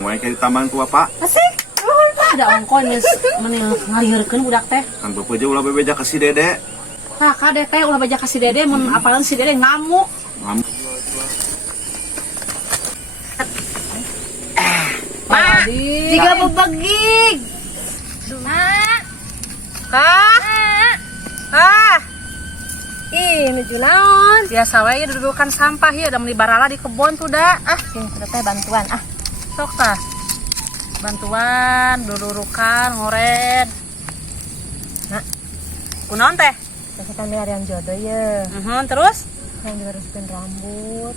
Mau kayak tambahan ku Bapak. Asik. Ada ongkon menil ngalirkeun budak teh. Kan Bapak aja ulah bebeja ka si Dede. Nah, kade teh ulah beja ka si Dede mun apalan si Dede ngamuk. Ngamuk. Mak, Jika bebegig. Mak. Ini naon? biasa wae dudukan sampah ya, ada meni barala di kebon tuh dah. Ini sudah teh bantuan. Sok tah. Bantuan, dudukan, ngoren. Nah. Kunaon teh? Kita lihat yang jodoh ya. Terus? Yang diluruskan rambut.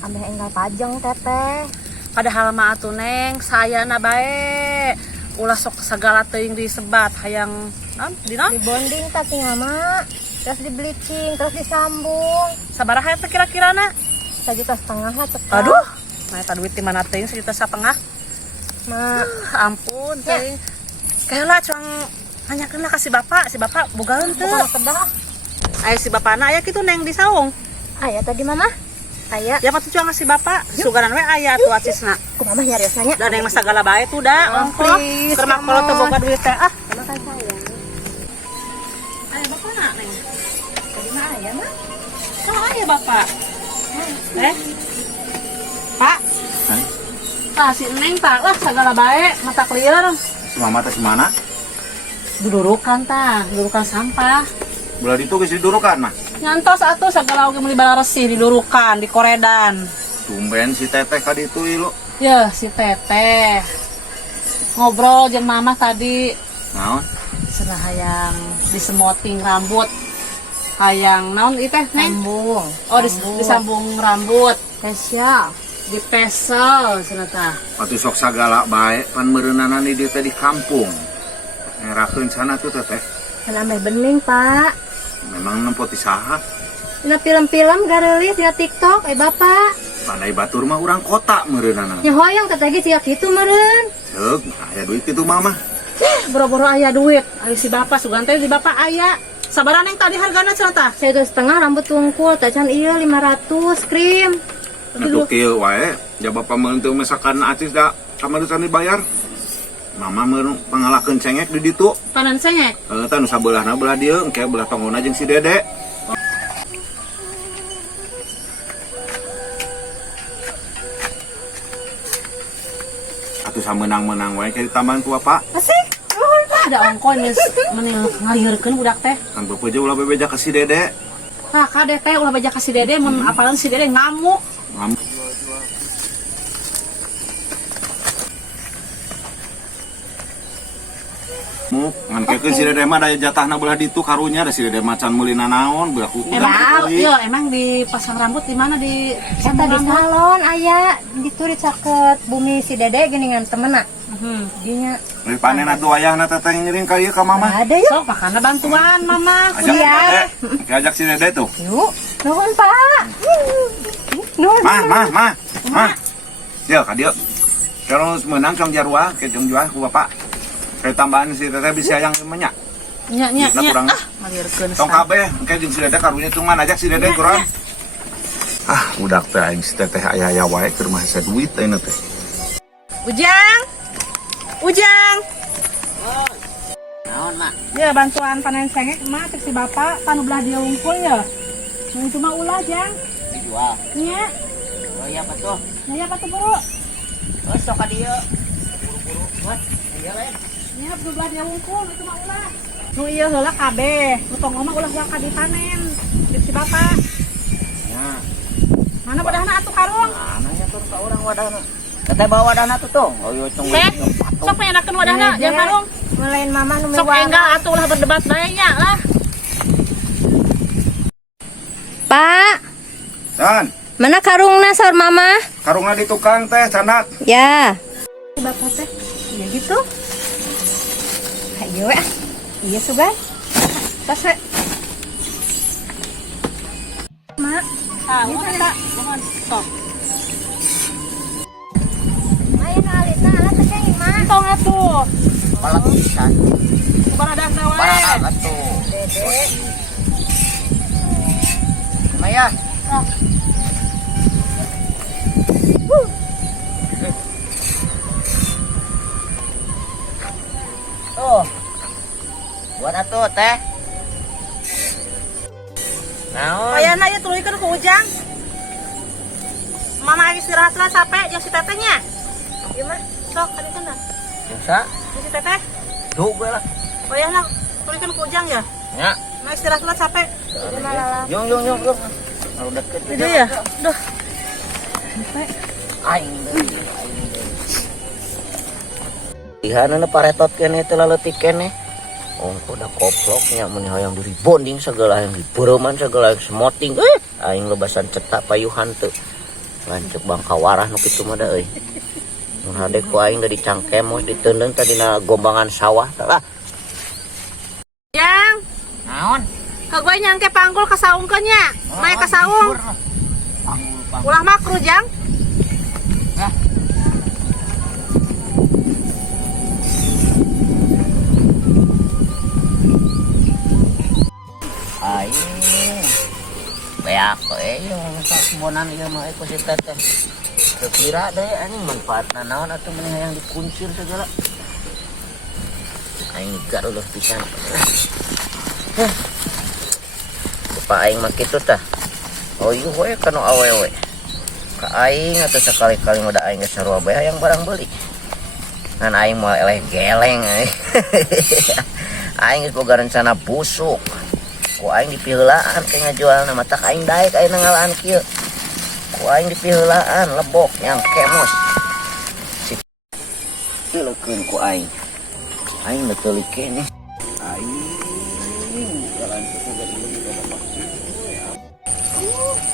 Ambeh enggal pajang teteh. Padahal mah atuh Neng, saya na bae. Ulah sok segala teuing disebat hayang naon? Dina? Di bonding tapi ngama. Terus di bleaching, terus disambung. Sabaraha teh kira-kirana? 1,5 juta lah cekal. Aduh, nah eta duit di mana teuing 1,5 juta? Mak. Ampun teuing. Kayalah cuang nanyakeun lah ka si bapak bogaeun teu. Bukan kedah. Aya si bapana aya kitu Neng di saung. Aya tadi mama. Aya. Ya patuh cuang si bapak, sugaran we aya tuh acisna. Ku mama nyarios nanya. Da Neng mah sagala bae tuh da. Ongkos. Please, Keur makolo teu boga duit teh. Makan sayang. Aya bapana Neng. Tadi mah aya mah. Kalau aya bapak. Pak. Hai. Tah si Neng tah lah sagala bae mata clear. Mama teh mana? Dudurukan tah, dudurukan sampah. Belah ditu geus didurukan mah. Nyantos atuh sagala oge meuli bala resih didurukan, di koredan. Tumben si Teteh ka ditu ieu. Ya, si Teteh. Ngobrol jeung Mama tadi. Naon? Cenah hayang disemoting rambut. Hayang naon ieu teh, Neng? Sambung. Oh, disambung rambut. Spesial. Dipesel cenah tah. Atuh sok sagala bae pan meureunana di dieu teh di kampung. Ngerakeun sana tuh Teteh. Kan ambeh bening, Pak. Memang nempoti saha? Dina film-film garelis di TikTok, Bapak. Pandai batur mah urang kota meureunana. Nya hoyong teh ge sia kitu meureun. Ceuk, aya duit kitu mah mah. Boro-boro aya duit. Ari si bapak sugan teh di bapak aya. Sabaraha Neng tadi hargana cenah tah? 1,5 rambut tungkul, tacan ieu 500 krim. Atuh kieu wae, ja Bapak meureun teu misalkan acis da kamarusan dibayar. Mama meureun pangalakeun cengek di ditu. Panan cengek. Tah nu sabeulahna belah dieu, engke belah tonggona jeung si Dede. Atuh samenang-menang wae kayak ditambahan ku Bapak. Asik. Ada ongkon menil ngalirkeun budak teh. Kan Bapak aja ulah bebeja ka si Dede. Nah, kade teh ulah beja ka si Dede mun apalan si Dede ngamuk. Ngamuk. Ngan kekeun si Dede mah daya jatahna belah ditu karunya da si Dede macan meuli nanaon belah ku. Emang di pasang rambut di mana di Eta di salon aya diturit saket bumi si Dede geuningan temenna. Dinya Dari panen atuh ayahna teteh ngiring ka ieu ka Mama. ada yuk. Sok makana bantuan Mama. Ajak si Dede. Ajak si Dede tuh. Yuk. Nuhun, Pak. Nuhun. Mah. Ya ka dieu. Kalau menang cong jarwa ke cong jual ku Bapak. Kayak tambahan si Teteh bisa yang menyak. Nya. Kurang. Ngalirkeun. Tong kabeh engke jeung si Dede karunya cungan ajak si Dede kurang. Budak teh aing si Teteh aya-aya wae keur mah hese duit ayeuna teh. Ujang. Naon, Mak? Ya bantuan panen cengek mah cek si bapak panu belah dia unggul ya. Yang cuma ulah Jang. Dijual. Nya. Oh iya apa tuh? Nya apa tuh buru? Oh sok ka dieu. Buru-buru. What? Iya lain. Nya panu belah dia unggul cuma ulah. Nu ieu heula kabeh, nu tong mah ulah waka dipanen. Cek si bapak. Ya. Mana wadahna atuh karung? Mana ya tuh ka urang wadahna? Teteh bawa wadahna tuh tong. Oh iya tong. Sok penyenakeun wadahna jeung karung. Melain mama nu Sok enggal atuh ulah berdebat bae nya lah. Pak, Dan mana karungna saur mama? karungna di tukang teh candak. Ya. Bapak teh. Ya gitu. Ayo we. Iya sugan. Tas we. Mak, Ini eta mohon stop. main alitna alat teh yang mak. Tong atuh. Kepala pisan. Kubaradahna Kepala wae. atuh. Maya. atuh. Buat atuh teh. Naon? Payana ya tuluykeun ku Ujang. Mama istirahat lah capek jeung si tetehnya. Ieu mah sok tadi kan dah. Bisa? Si teteh. Duh gue lah. Payana tuluykeun ku Ujang ya. Ya. Nah istirahat lah capek. Yung. Kalau deket. Itu ya. Duh. Aing deui. Ihana paretot kene teh laletik kene. Oh, udah koploknya mun hayang diri bonding segala yang dibeureman segala yang semoting. Aing lebasan cetak payuhan teu. Lancuk bangka warah nu kitu mah da euy. Mun hade ku aing da dicangkemos diteundeung tadina gombangan sawah tah lah. Yang Naon? kagoy nyangke panggul kasaungkeun nya. Mae kasaung. Ulah makru Jang. Aing beak yung sakbonan ieu mah ku si teteh. Teu kira deui anjing manfaatna naon atuh mun hayang dikuncir segala. Aing gareuh pisan. Lupa aing mah kitu tah. Oh ieu we kana awewe. Ka aing atuh sekali-kali mah da aing geus sarua bae hayang barang beli. Ngan aing moal eleh geleng. Aing geus boga rencana busuk. Ku aing dipiheulaan ke ngajualna mah tak aing daek ayeuna ngalaan kieu. Ku aing dipiheulaan lebok yang kemos. Tileukeun ku aing. Aing teu teulik keneh. Aing jalan ku boga dulu ka bapak.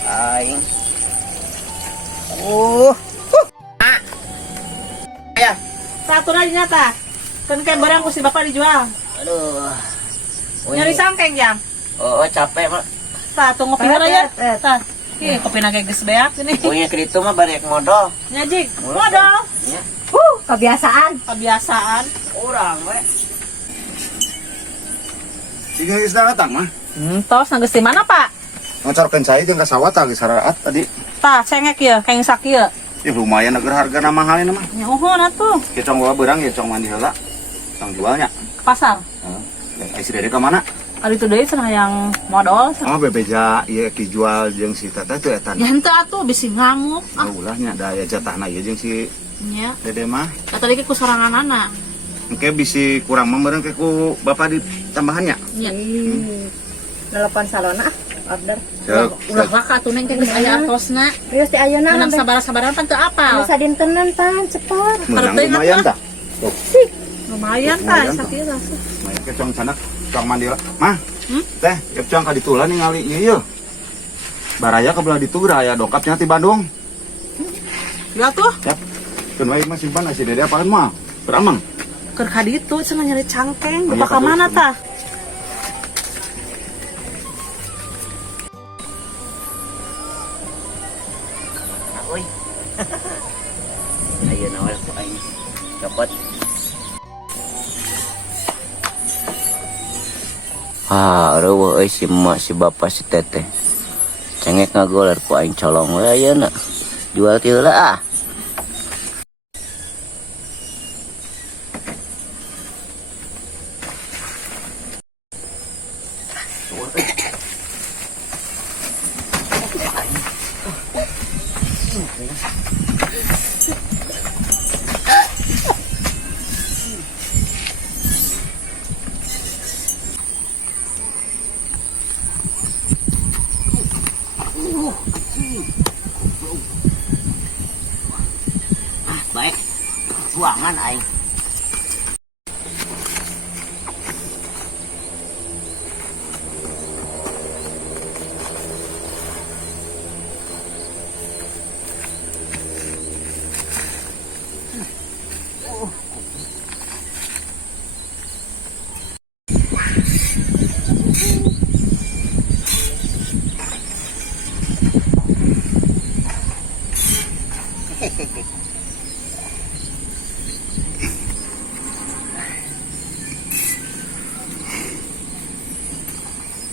Aing. Ya. Satu lagi nyata. Kan kayak barang ku si bapak dijual. Aduh. Nyari sangkeng Jang. Oh, capek mah. Tah tunggu pinggir ya. Tah. Ih, kopi nage geus beak ini. Punya kitu mah banyak modal. Nyajik. Modal. Nya, Kebiasaan. Kebiasaan. urang we. Ini geus datang mah. Tos nanggeus di mana, Pak? Ngocorkeun saya jeung ka sawah tah geus saraat tadi. Tah, cengek ya, keng sakieu. Ya lumayan agar harga mahalnya mah. Nya uhun atuh. Kita bawa barang ya cong mandi heula. Cong jualnya. Pasar. Heeh. Si Dede ka mana? Ari teu deui cenah yang modal. Oh bebeja ieu ki jual jeung si Teteh teh eta. Ya henteu atuh bisi ngamuk. Ah ulahnya da aya jatahna ieu jeung si Nya. Dede mah. Eta tadi ku soranganana. Engke bisi kurang mah meureun ke ku Bapak ditambahannya. Nya. Telepon salona order. Ulah laka atuh neng teh geus aya artosna. Rios ti ayeuna Menang sabar-sabaran pan teu apal. Bisa dintenan pan cepet. Menang Harteuing lumayan apa? tah. Tuh, Lumayan tah Lumayan, sakieu lah. lumayan ke cong sana cong mandi heula. Mah. Teh, cep cong ka ditulah ningali ieu. Baraya ka belah ditu aya dongkapnya ti Bandung. Ya tuh, Yap. Keun wae mah simpan si Dede apaan mah. Beramang. keur ka ditu cenah nyari cangkeng. Oh, iya, Lupa ka kabeh. mana tah? Oi. Ayeuna we ku aing cepet. Reueuh euy si emak si bapak si teteh. Cengek ngagoler ku aing colong we ayeuna. Jual ti heula ah. Baik. Buangan aing.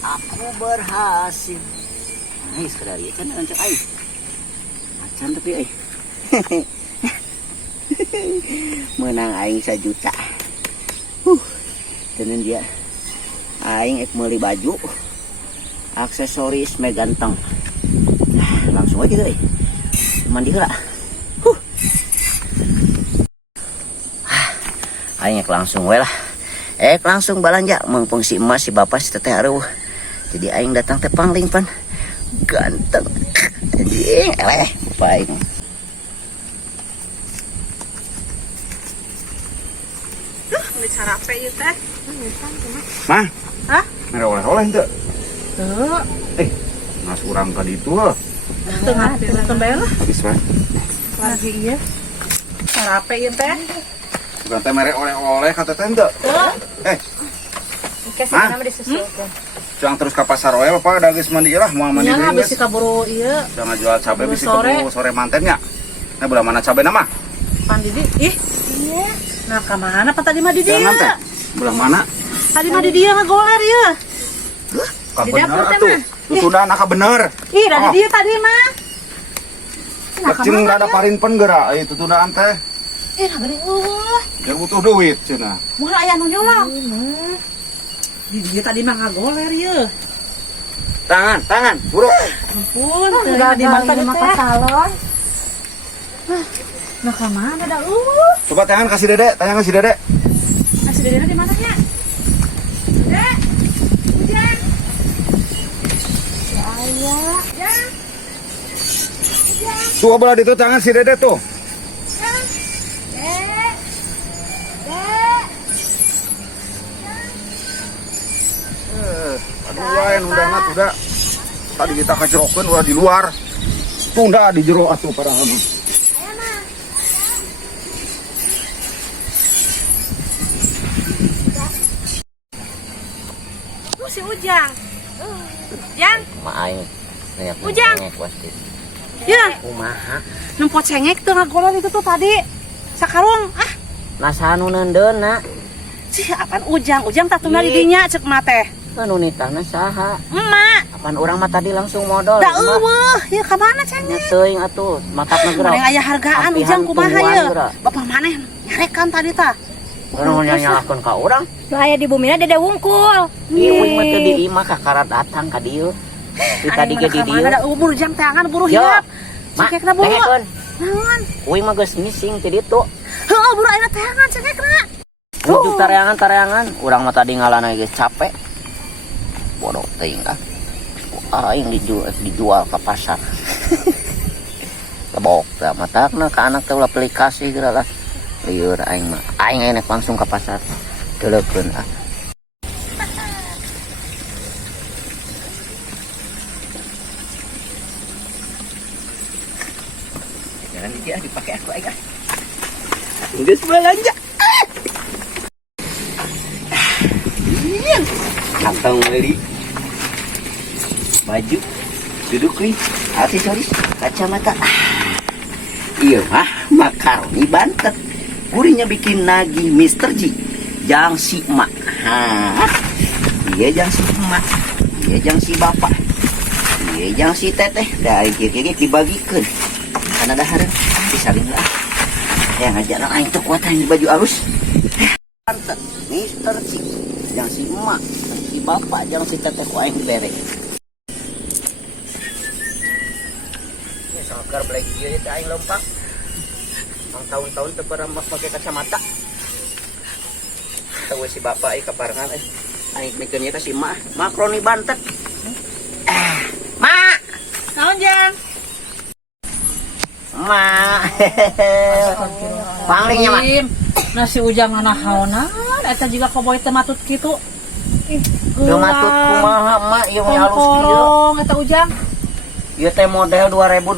Aku berhasil. Nah, sekedar ya kan lanjut aing. Macan tapi aing. Menang aing 1 juta. Tenan dia. Aing ek meuli baju. Aksesoris me ganteng. Langsung aja deh. Mandi heula. Aing ek langsung we lah. Langsung balanja mumpung si emas si bapak si teteh areuh. Jadi aing datang teh pangling pan. Ganteng. Anjing bapak aing. Beli sarape ieu teh. Mah, Hah? mere oleh-oleh henteu. Tuh, Mas urang ka ditu heuh. tengah tembel Habis wae. lagi ieu. Sarape ieu teh. Bukan teh mere oleh-oleh ka teteh henteu. Oke, Hah? sekarang disusulkan. Jangan terus ke pasar oe apa da geus mandi lah, moal mandi Nya deui habis geus. si kaburu ieu Jangan jual cabe Kaburu bisi sore. keburu sore mantennya. Nah, belah mana cabe nama? pan Didi. Ih, Iya. nah ka mana pan tadi mah di Jangan teh. dia? Belah mana? Tadi mah di dia ngagoler ieu. Ka Di bener dapur teh atuh. mah. Tutuna ka bener. Ih, dari Oh. dia tadi mah. Nah, ka Cing mana rada ieu? parinpen geura ieu tutudaan teh. Ih, nah geuning Dia butuh duit cenah. Moal aya nu nyolong. Di dia tadi mah ngagoler ieu. Tangan, buruk. Ampun, teu Enggak di mana tadi maka teh? salon. Nah, ka mana dah Coba tangan kasih Dede, tangan kasih Dede. Nasi dedena di mana nya? Dek. Hujan. Ayah. Tuh belah itu tangan si Dede tuh. Aduh lain udah nat udah. Tadi kita kecerokeun udah di luar. Tunda di jero atuh padahal mah. Si Ujang. Jang, Ma aing. Nek Ujang. pasti. ya, Kumaha? nempot cengek tuh ngagoler itu tuh tadi. Sakarung, Nasanu nendeuna. sih apaan Ujang tatuna di dinya cek mah teh. Anu nitahna saha? Emak, Apaan urang mah tadi langsung modal. da eueuh, ya ka mana cengek? Teuing atuh, matakna geura. Mana aya hargaan Ampihan Ujang kumaha tungguan ya? geura. Bapak maneh nyarekan tadi tah. Anu nyalakeun ka urang. Lah aya di bumina dede wungkul. Ieu uing mah teu di imah ka karat datang ka dieu. Di tadi ge di dieu. Mana da umur jam tangan buru Yo. hiap. Mak, Cengekna buru. tengekeun. Naon? Uing mah geus missing ti ditu. Heuh, buru ayeuna tangan cengekna. Ujuk tareangan. Urang mah tadi ngalana geus capek. Bodoh teuing ah. Aing dijual ke pasar. Lebok teh matakna ka anak teh ulah aplikasi geura lah. Lieur aing mah. Aing enak langsung ke pasar. Deulekeun ah. Jangan dia dipakai aku aing. Geus belanja. Kantong beli baju duduk nih aksesoris kacamata iya mah makaroni bantet gurinya bikin nagih Mr. G jang si emak iya jang si emak iya jang si bapak iya jang si teteh dari kiri dibagikeun karena dahar disaling lah yang ngajak aing teu kuat di baju alus bantet Mr. G jang si emak jang si bapak jang si teteh ku aing dibere sakar belagi ieu teh aing lompat mang tahun-tahun teu pernah make kacamata tahu si bapak ai kaparengan aing mikeun ieu teh si emak makroni bantet mak Naon Jang? mak panglingnya mak Im, nasi Ujang nahaonan eta juga koboy teh matut kitu. Teu matut kumaha mak ieu mah halus kieu Korong eta Ujang. ieu teh model 2024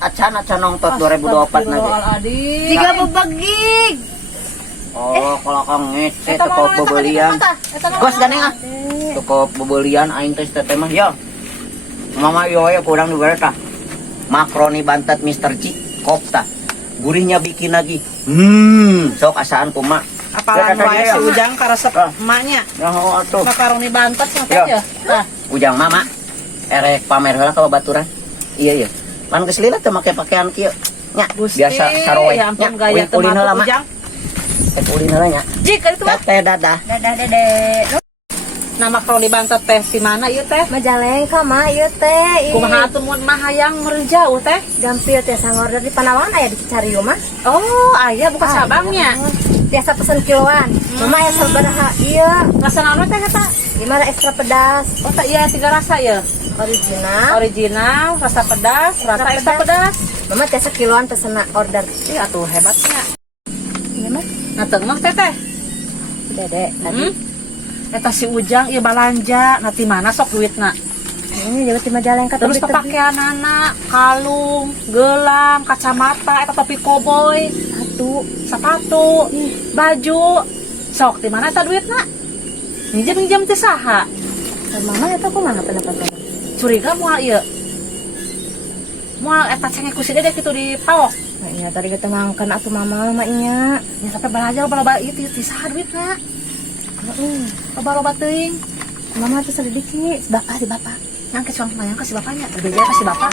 acan nongtot 2024 nage Astagfirullahaladzim. Jika bebegig. oh kalau kang ngece Eta toko mah eta bebelian mata. Eta mah. gos ganeng ah toko bebelian aing teh teh mah ya mama yo ya kurang dibere tah makroni bantet Mr. G kopta gurihnya bikin lagi sok asaan kumaha Apalan wae si Ujang karesep Ah. emaknya. ya oh atuh Makaroni bantet Ya. sampai ya. Tah. ujang mama erek pamer heula kalau baturan iya pan geus lila teu make pakaian kieu nya Gusti, biasa sarowe ya ampun nya gaya teu ulin heula matut mak Ujang. teh ulin nanya. Jika itu mah Teh dadah. Dadah Dede. nama kalau dibantet teh di mana ieu teh? Majalengka mah ieu teh. Kumaha atuh mun mah hayang meureun jauh teh? Gampil tiasa ngorder di Panawangan aya di Cicariu mah. Oh, aya buka cabangnya. Biasa pesen kiloan. Mama aya sabaraha ieu. Rasa naon teh eta? Gimana ekstra pedas? Oh, tak iya 3 rasa ya. Original. Original, rasa pedas, rasa ekstra pedas. Mama tiasa kiloan pesen order. Ih, atuh hebatnya. Iya mah. Nah, teu mah teh teh. Dede tadi. Eta si Ujang ieu balanja, nanti mana sok duitna? Ini jauh di Majalengka Terus pakaianana, kalung, gelang, kacamata, eta topi koboi, sepatu, baju. Sok di mana eta duitna? Minjem ti saha? Mama eta kumaha pendapatna? Curiga moal ieu. Moal eta cengek ku si Dedek kitu di paok. Nah, iya tadi ketengangkan atuh mama nya. Ya sampai belajar bala ieu ti saha duitna? Loba-loba teuing. Mama tuh sedikit, si bapak. Yang ke suang mayang kasih bapaknya, berbeda kasih bapak.